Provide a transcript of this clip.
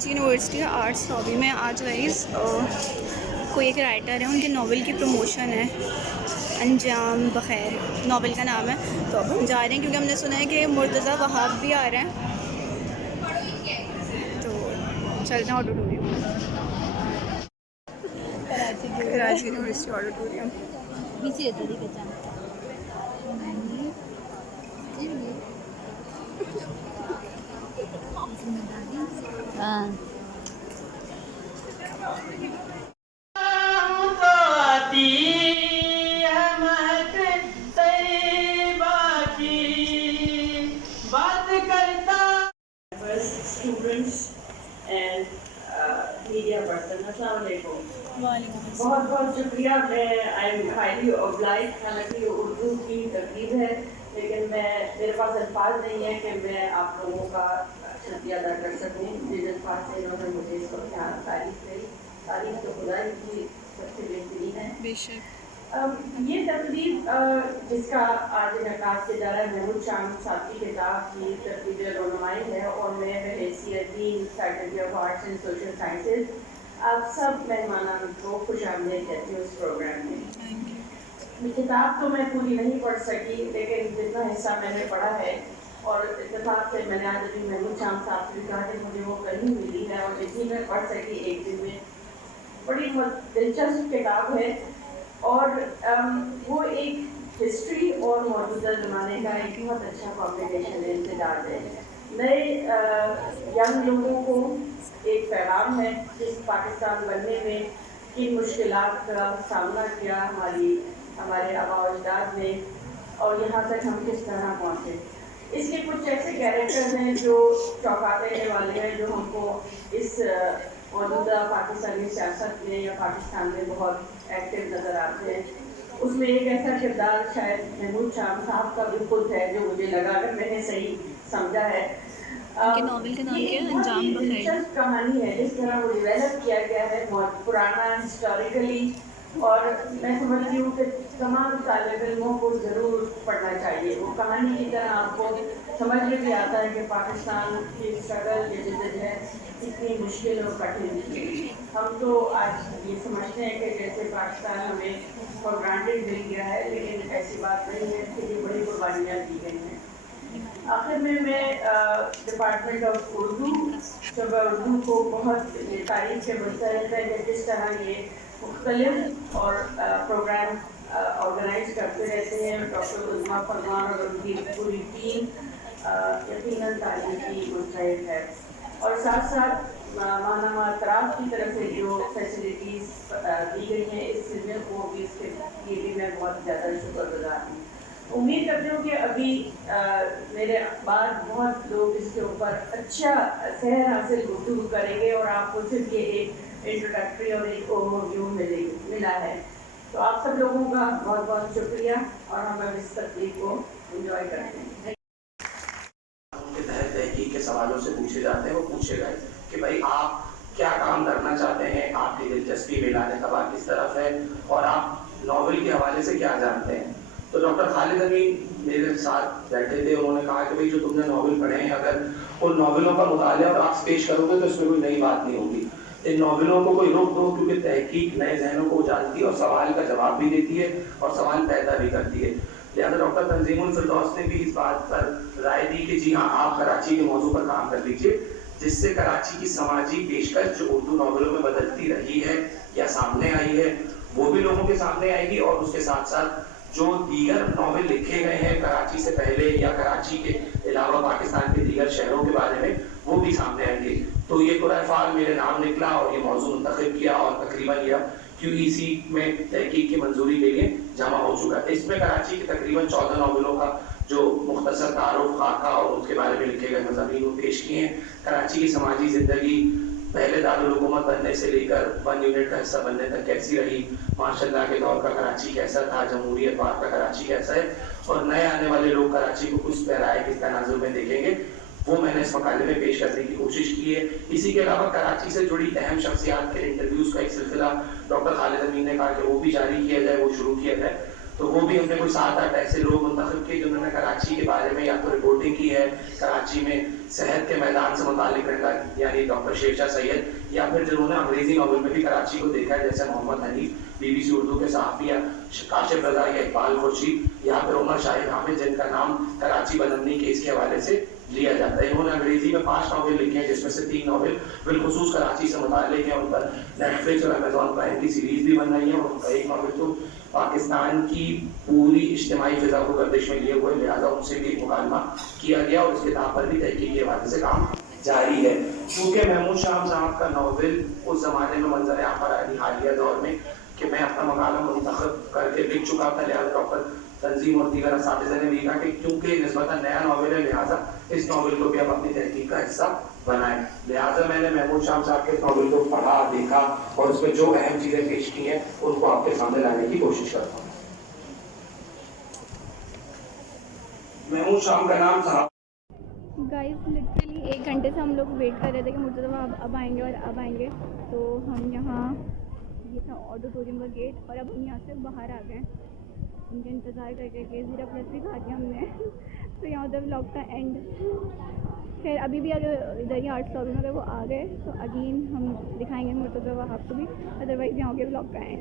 Karachi university arts lobby में आज guys कोई एक राइटर है, उनके नावल की प्रमोशन है, अंजाम बखैर नावल का नाम है। तो अब हम जा रहे हैं क्योंकि हमने सुना है कि मुर्तज़ा वहाब भी आ रहे हैं, तो चलते हैं auditorium, Karachi university auditorium. Students and media person, अस्सलाम वालेकुम। बहुत बहुत शुक्रिया। मैं आई एम हाईली ऑब्लाइज्ड। हालांकि उर्दू की तकलीफ है, लेकिन मेरे पास अल्फाज नहीं है कि मैं आप लोगों का शुक्रिया अदा कर सकूँ। जिस अल्फाज से इन्होंने मुझे इस वक्त यहाँ तारीफ करी, तारीफ तो खुदा की सबसे बेहतरीन है। बेशक ये तकलीफ जिसका आज इनकाद किया जा रहा है, महमूद शाम साहब की किताब की तरतीब रोनुमाई है, और मैं हैसियत dean faculty of arts and social sciences आप सब मेहमानान को खुशामदीद कहती हूँ इस प्रोग्राम में। किताब तो मैं पूरी नहीं पढ़ सकी, लेकिन जितना हिस्सा मैंने पढ़ा है, और इत्तेफाक से मैंने आज अभी महमूद शाम साहब से कहा कि मुझे वो कहीं मिली है, और जितनी मैं पढ़ सकी एक दिन में, बड़ी दिलचस्प किताब है। और वो एक हिस्ट्री और मौजूदा ज़माने का एक बहुत अच्छा कॉम्बिनेशन है, इम्तिजाज है। नए यंग लोगों को एक पैगाम है जिस पाकिस्तान बनने में किन मुश्किलात का सामना किया हमारे आबा अजदाद ने, और यहाँ तक हम किस तरह पहुँचे। इसके कुछ ऐसे कैरेक्टर्स हैं जो चौंका देने वाले हैं, जो हमको इस मौजूदा पाकिस्तानी सियासत में या पाकिस्तान में बहुत एक्टिव नज़र आते हैं। उसमें एक ऐसा किरदार शायद महमूद शाम साहब का भी खुद है, जो मुझे लगा अगर मैंने सही समझा है। नॉवल का नाम क्या है? अंजाम बखैर। कहानी है, जिस तरह वो डिवेलप किया गया है, बहुत पुराना हिस्टोरिकली, और मैं समझती हूँ कि तमाम तालिब इल्मों को ज़रूर पढ़ना चाहिए। वो कहानी की तरह आपको समझ में भी आता है कि पाकिस्तान की स्ट्रगल ये जद्दोजहद कितनी मुश्किल और कठिन थी। हम तो आज ये समझते हैं कि जैसे पाकिस्तान हमें फॉर ग्रांटेड मिल गया है, लेकिन ऐसी बात नहीं है कि ये बड़ी कुर्बानियाँ दी गई हैं। आखिर में मैं डिपार्टमेंट ऑफ उर्दू शोबा उर्दू को बहुत तारीफ के मुस्तहक है कि किस तरह ये मुख्तलिफ और प्रोग्राम ऑर्गेनाइज करते रहते हैं। डॉक्टर उज़मा फरमान और उनकी पूरी टीम यकीनन तारीफ की मुस्तहक है, और साथ साथ मानामा अतराफ की तरफ से जो फैसिलिटीज़ दी गई हैं इस सिलसिले को भी, इसके लिए भी मैं बहुत ज़्यादा शुक्रगुजार हूँ। उम्मीद करती हूँ कि अभी मेरे बाद बहुत लोग इसके ऊपर अच्छा सहर हासिल गुफ्तगू करेंगे, और आपको सिर्फ ये एक इंट्रोडक्टरी और एक ओवरव्यू मिला है। तो आप सब लोगों का बहुत बहुत शुक्रिया, और हम अब इस तकलीफ को एंजॉय करते हैं। उनके तहत तहकीक के सवालों से पूछे जाते हैं, वो पूछे गए कि भाई आप क्या काम करना चाहते हैं, आपकी दिलचस्पी मिलाने तबा किस तरफ है, और आप नॉवल के हवाले से क्या जानते हैं। तो डॉक्टर खालिद अमीन मेरे साथ बैठे थे, उन्होंने कहा कि भाई जो तुमने नॉवल पढ़े हैं, अगर उन नॉवलों का मुतालिया और आप पेश करोगे तो इसमें कोई नई बात नहीं होगी। इन नॉवलों को कोई रोक दो, क्योंकि तहकीक नए जहनों को उजालती है और सवाल का जवाब भी देती है और सवाल पैदा भी करती है। लिहाजा डॉक्टर तंजीमुल फिरदौस ने भी इस बात पर राय दी कि जी हाँ, आप कराची के मौजू पर काम कर लीजिए, जिससे कराची की समाजी पेशकश जो उर्दू नॉवलों में बदलती रही है या सामने आई है, वो भी लोगों के सामने आएगी, और उसके साथ साथ जो दीगर नॉवल लिखे गए हैं कराची से पहले या कराची के अलावा पाकिस्तान के दीगर शहरों के बारे में, वो भी सामने आएंगे। तो ये कुराफाल मेरे नाम निकला और ये मौजू मुंतखब किया, और तकरीबन यह QEC में तहकीक की मंजूरी के लिए जमा हो चुका है। इसमें कराची के तकरीबन 14 नॉवलों का जो मुख्तसर तारुफ खाका और उसके बारे में लिखे गए मज़ामीन वो पेश किए हैं। कराची की समाजी ज़िंदगी पहले दारुल हुकूमत बनने से लेकर 1 यूनिट का हिस्सा बनने तक कैसी रही, मार्शल के दौर का कराची कैसा था, जमहूरियत बाद का कराची कैसा है, और नए आने वाले लोग कराची को कुछ पैराए किस तनाजुर में देखेंगे, वो मैंने इस मकाले में पेश करने की कोशिश की है। इसी के अलावा कराची से जुड़ी अहम शख्सियात के इंटरव्यूज़ का एक सिलसिला डॉक्टर खालिद अमीन ने कहा कि वो भी जारी किया जाए, वो शुरू किया जाए। तो वो भी हमने कोई 7-8 ऐसे लोग मुंतखब किए जिन्होंने कराची के बारे में या तो रिपोर्टिंग की है, कराची में सेहत के मैदान से मुतालिक रहता यानी डॉक्टर शेरशाह सैयद, या फिर जिन्होंने अंग्रेजी नॉवल में भी कराची को देखा है जैसे मोहम्मद हनीफ BBC उर्दू के सहाफ़ी या काशिफ रज़ा या इकबाल खुर्शीद या फिर उमर शाहिद हामिद जिनका नाम कराची बदमनी केस के हवाले से लिया जाता है। इन्होंने अंग्रेजी में 5 नॉवल लिखे हैं जिसमें से 3 नॉवल बिलखुसूस कराची से मुताल्लिक हैं। उन पर नेटफ्लिक्स और अमेज़ॉन प्राइम की सीरीज़ भी बन रही है और उनका एक नॉवल तो पाकिस्तान की पूरी इज्तिमाई फ़िज़ा को गर्दिश में लिए हुए, लिहाजा उनसे भी एक मुकालमा किया गया और इस किताब पर भी तहकीक के हवाले से काम जारी है। क्योंकि महमूद शाम साहब का नॉवल उस ज़माने में मंजर आम पर आया हालिया दौर में कि मैं अपना मकाला मुंतखब करके लिख चुका था, लिहाजा डॉक्टर तंजीम और दीगर असातिज़ा ने भी कहा कि क्योंकि निस्बतन नया नॉवल है लिहाजा इस नॉवल को भी अब अपनी तहकीक का हिस्सा बनाएं। लिहाजा मैंने महमूद शाम साहब के इस नॉवल को पढ़ा, देखा और उसमें जो अहम चीज़ें पेश की हैं उनको आपके सामने लाने की कोशिश करता हूँ। महमूद शाम का नाम था। गाइस लिटरली 1 घंटे से हम लोग वेट कर रहे थे कि मुर्तज़ा अब आएंगे और अब आएंगे, तो हम यहाँ ये था ऑडिटोरियम का गेट और अब हम यहाँ से बाहर आ गए उनके इंतज़ार करके कि ज़ीरा प्लस भी खा दिया हमने तो यहाँ उधर व्लॉग का एंड। खैर अभी भी अगर इधर ही आर्ट्स लॉबी में अगर वो आ गए तो अगेन हम दिखाएंगे मुर्तज़ा वहाँ को भी, अदरवाइज़ यहाँ के व्लॉग का एंड।